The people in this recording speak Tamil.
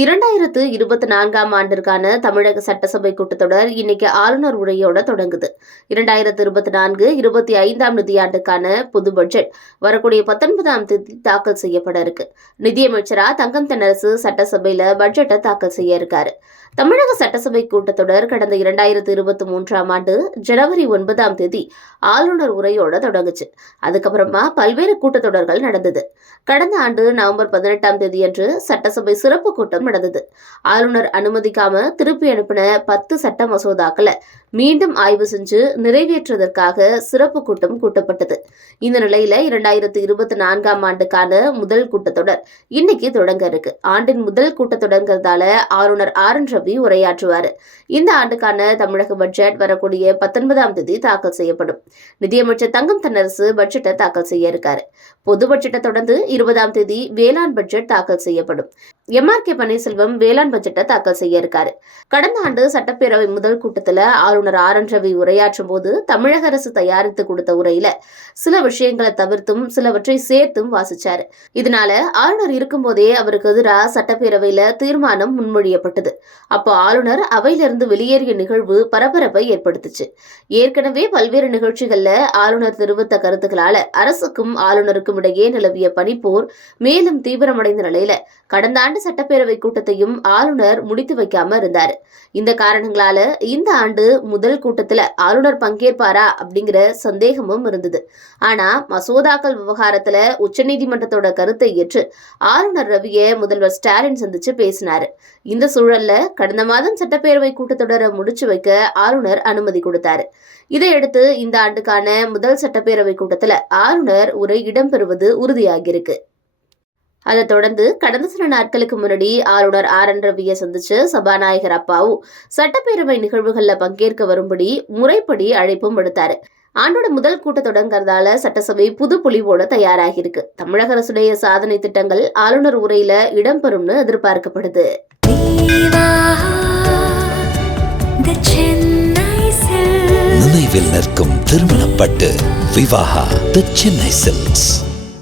இரண்டாயிரத்து இருபத்தி நான்காம் ஆண்டிற்கான தமிழக சட்டசபை கூட்டத்தொடர் இன்னைக்கு ஆளுநர் உரையோட தொடங்குது. இரண்டாயிரத்து இருபத்தி நான்கு இருபத்தி ஐந்தாம் நிதியாண்டுக்கான பொது பட்ஜெட் வரக்கூடிய பத்தொன்பதாம் தேதி தாக்கல் செய்யப்பட இருக்கு. நிதியமைச்சரா தங்கம் தென்னரசு சட்டசபையில பட்ஜெட்டை தாக்கல் செய்ய இருக்காரு. தமிழக சட்டசபை கூட்டத்தொடர் கடந்த இரண்டாயிரத்து இருபத்தி மூன்றாம் ஆண்டு ஜனவரி ஒன்பதாம் தேதி ஆளுநர் உரையோட தொடங்குச்சு. அதுக்கப்புறமா பல்வேறு கூட்டத்தொடர்கள் நடந்தது. கடந்த ஆண்டு நவம்பர் பதினெட்டாம் தேதியன்று சட்டசபை சிறப்பு கூட்டம் நடந்தது. ஆளுநர் அனுமதிக்காம திருப்பி அனுப்பின பத்து சட்ட மசோதாக்களை மீண்டும் ஆய்வு செஞ்சு நிறைவேற்றுவதற்காக சிறப்பு கூட்டம் கூட்டப்பட்டது. இந்த நிலையில இரண்டாயிரத்தி இருபத்தி நான்காம் ஆண்டுக்கான முதல் கூட்டத்தொடர் இன்னைக்கு தொடங்க இருக்கு. ஆண்டின் முதல் கூட்டத்தொடர்ங்கிறதால ஆளுநர் ஆர் என் ரவி உரையாற்றுவார். இந்த ஆண்டுக்கான தமிழக பட்ஜெட் வரக்கூடிய பத்தொன்பதாம் தேதி தாக்கல் செய்யப்படும். நிதியமைச்சர் தங்கம் தென்னரசு பட்ஜெட்டை தாக்கல் செய்ய இருக்காரு. பொது பட்ஜெட்டை தொடர்ந்து இருபதாம் தேதி வேளாண் பட்ஜெட் தாக்கல் செய்யப்படும். எம். ஆர். கே. பன்னீர்செல்வம் வேளாண் பட்ஜெட்டை தாக்கல் செய்ய இருக்காரு. கடந்த ஆண்டு சட்டப்பேரவை முதல் கூட்டத்துல ஆளுநர் ஆளுநர் ஆர் என் ரவி உரையாற்றும் போது தமிழக அரசு தயாரித்து கொடுத்த உரையில சில விஷயங்களை தவிர்த்தும் சிலவற்றை சேர்த்தும் வாசிச்சாரு. இதனால ஆளுநர் இருக்கும்போதே அவருக்கு எதிராக சட்டப்பேரவையில தீர்மானம் முன்மொழியப்பட்டது. அப்போ ஆளுநர் அவையிலிருந்து வெளியேறிய நிகழ்வு பரபரப்பை ஏற்படுத்துச்சு. ஏற்கனவே பல்வேறு நிகழ்ச்சிகள்ல ஆளுநர் தெரிவித்த கருத்துக்களால அரசுக்கும் ஆளுநருக்கும் இடையே நிலவிய பனிப்போர் மேலும் தீவிரமடைந்த நிலையில கடந்த ஆண்டு சட்டப்பேரவை கூட்டத்தையும் ஆளுநர் முடித்து வைக்காம இருந்தாரு. இந்த காரணங்களால இந்த ஆண்டு முதல் கூட்டத்தில் ஆளுநர் பங்கேற்பாரா அப்படிங்கிற சந்தேகமும் இருந்தது. ஆனால் மசோதாக்கள் விவகாரத்தில் உச்சநீதிமன்றத்தோட கருத்தை ஏற்று ஆளுநர் ரவியை முதல்வர் ஸ்டாலின் சந்திச்சு பேசினாரு. இந்த சூழல்ல கடந்த மாதம் சட்டப்பேரவை கூட்டத்தொடரை முடிச்சு வைக்க ஆளுநர் அனுமதி கொடுத்தாரு. இதையடுத்து இந்த ஆண்டுக்கான முதல் சட்டப்பேரவை கூட்டத்தில் ஆளுநர் உரை இடம்பெறுவது உறுதியாகியிருக்கு. அதைத் தொடர்ந்து கடந்த சில நாட்களுக்கு முன்னாடி ஆளுநர் ஆர் என் ரவியை சந்திச்சு சபாநாயகர் அப்பாவு சட்டப்பேரவை நிகழ்வுகள்ல பங்கேற்க வரும்படி முறைப்படி அழைப்பும் விடுத்தாரு. ஆண்டோட முதல் கூட்டத்தொடங்கிறதால சட்டசபை புது பொலிவோட தயாராகி இருக்கு தமிழக அரசுடைய சாதனை திட்டங்கள் ஆளுநர் உரையில இடம்பெறும்னு எதிர்பார்க்கப்படுது. நினைவில் நிற்கும் திருமணப்பட்டு. விவாகா தி சென்னை சில்க்ஸ்